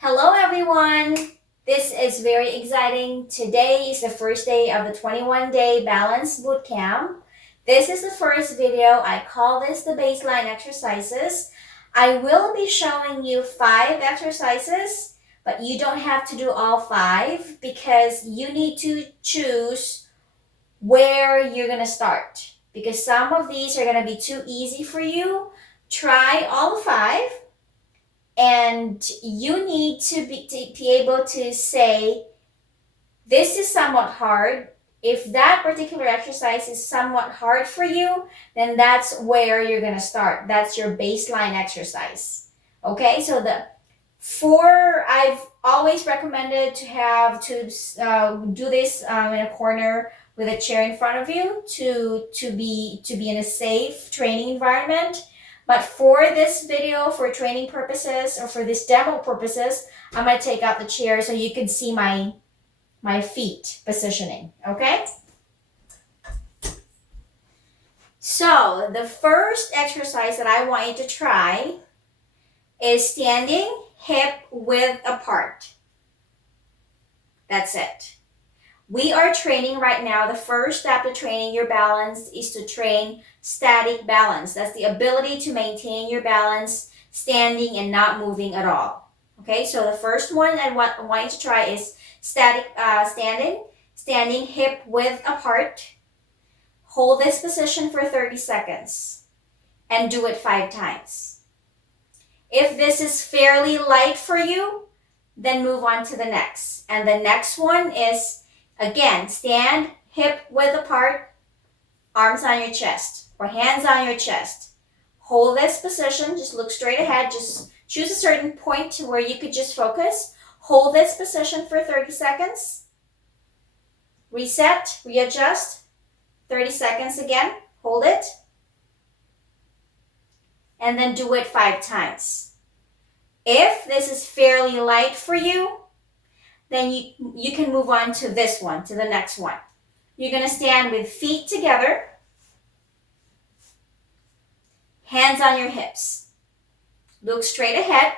Hello everyone! This is very exciting. Today is the first day of the 21-day balance bootcamp. This is the first video. I call this the baseline exercises. I will be showing you 5 exercises, but you don't have to do all 5 because you need to choose where you're going to start. Because some of these are going to be too easy for you. Try all 5. And you need to be able to say, this is somewhat hard. If that particular exercise is somewhat hard for you, then that's where you're going to start. That's your baseline exercise. Okay, so I've always recommended to have do this in a corner with a chair in front of you to be in a safe training environment. But for this video, for training purposes, or for this demo purposes, I'm going to take out the chair so you can see my feet positioning, okay? So the first exercise that I want you to try is standing hip width apart. That's it. We are training right now. The first step to training your balance is to train static balance. That's the ability to maintain your balance standing and not moving at all. Okay, so the first one I want you to try is standing hip width apart. Hold this position for 30 seconds and do it 5 times. If this is fairly light for you, then move on to the next. And the next one is, again, stand hip width apart, arms on your chest or hands on your chest. Hold this position, just look straight ahead, just choose a certain point where you could just focus. Hold this position for 30 seconds. Reset, readjust, 30 seconds again, hold it. And then do it 5 times. If this is fairly light for you, then you can move on to this one, to the next one. You're going to stand with feet together, hands on your hips. Look straight ahead.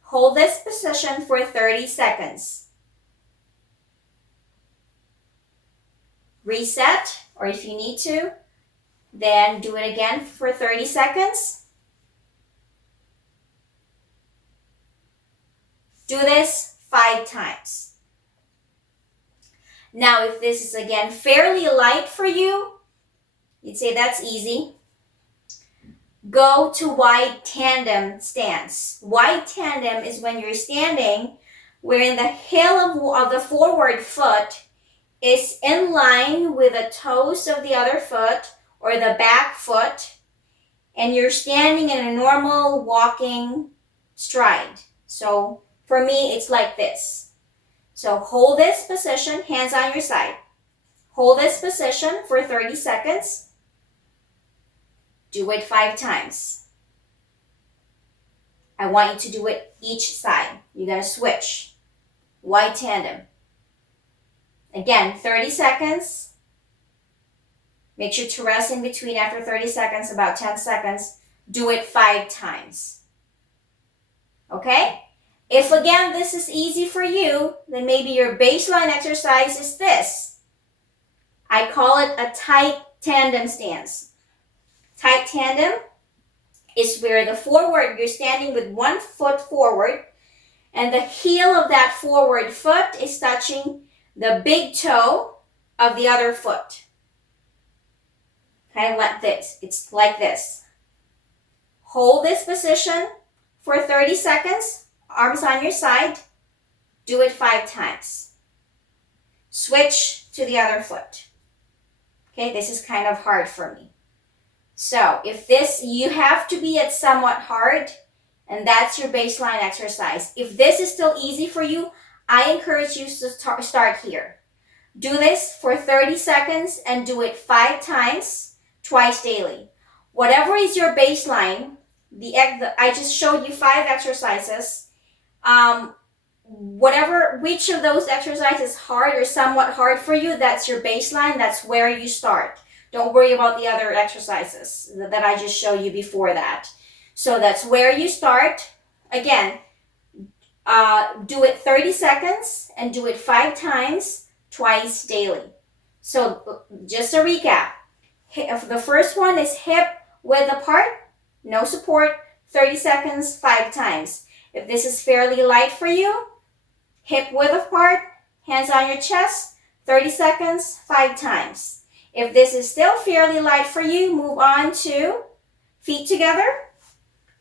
Hold this position for 30 seconds. Reset, or if you need to, then do it again for 30 seconds. Do this 5 times. Now, if this is again fairly light for you, you'd say that's easy. Go to wide tandem stance. Wide tandem is when you're standing wherein the heel of the forward foot is in line with the toes of the other foot or the back foot, and you're standing in a normal walking stride. So for me, it's like this. So hold this position, hands on your side. Hold this position for 30 seconds. Do it 5 times. I want you to do it each side. You're going to switch. Wide tandem. Again, 30 seconds. Make sure to rest in between after 30 seconds, about 10 seconds. Do it 5 times. Okay? If again this is easy for you, then maybe your baseline exercise is this. I call it a tight tandem stance. Tight tandem is where you're standing with one foot forward and the heel of that forward foot is touching the big toe of the other foot. Kind of like this. It's like this. Hold this position for 30 seconds. Arms on your side. Do it 5 times. Switch to the other foot. Okay, this is kind of hard for me. So if you have to be at somewhat hard, and that's your baseline exercise. If this is still easy for you, I encourage you to start here. Do this for 30 seconds and do it 5 times, twice daily. Whatever is your baseline, I just showed you 5 exercises. Which of those exercises is hard or somewhat hard for you, that's your baseline, that's where you start. Don't worry about the other exercises that I just showed you before that. So that's where you start. Again, Do it 30 seconds and do it 5 times, twice daily. So just a recap. The first one is hip width apart, no support, 30 seconds, 5 times. If this is fairly light for you, hip width apart, hands on your chest, 30 seconds, 5 times. If this is still fairly light for you, move on to feet together,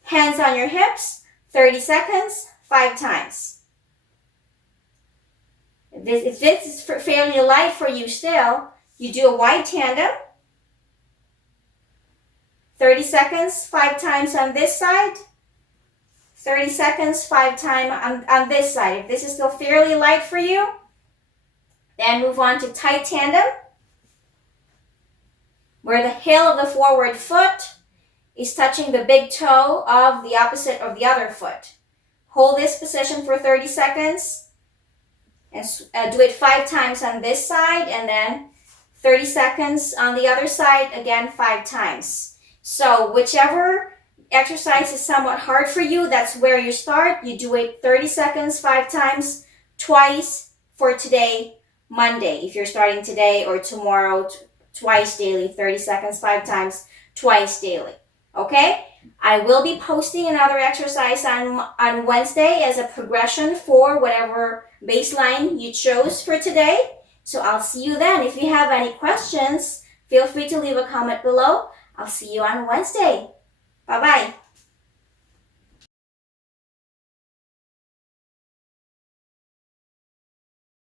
hands on your hips, 30 seconds, 5 times. If this is fairly light for you still, you do a wide tandem, 30 seconds, 5 times on this side, 30 seconds, 5 times on this side. If this is still fairly light for you, then move on to tight tandem, where the heel of the forward foot is touching the big toe of the opposite of the other foot. Hold this position for 30 seconds and do it 5 times on this side, and then 30 seconds on the other side, again 5 times. So whichever exercise is somewhat hard for you, that's where you start. You do it 30 seconds, 5 times, twice for today, Monday. If you're starting today, or tomorrow, twice daily, 30 seconds, 5 times, twice daily. Okay? I will be posting another exercise on Wednesday as a progression for whatever baseline you chose for today. So I'll see you then. If you have any questions, feel free to leave a comment below. I'll see you on Wednesday. Bye-bye.